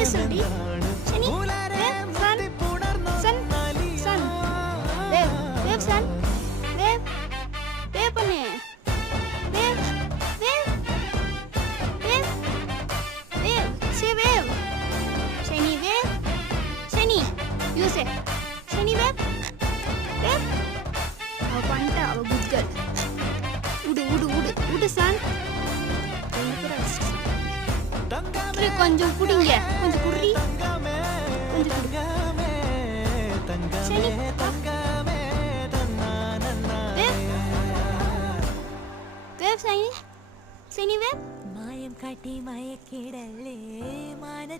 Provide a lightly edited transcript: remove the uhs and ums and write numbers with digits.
பேசுடி சனி சன் சன் சன் வேவ் வேவ் சன் வேவ் வேவ் பண்ணு வேவ் வேவ் வேவ் வேவ் சே வேவ் சனி வேவ் சனி யூஸ் சனி வேவ் வேவ் அவ பண்ணிட்டா அவ குட் கேர்ள் உடு உடு உடு உடு சன் கொஞ்சம் குடிங்க கொஞ்சம் குடி கொஞ்சம் குடி சரி வேவ் சனி சனி வேவ் மாயம் காட்டி மயக்கிடலே மான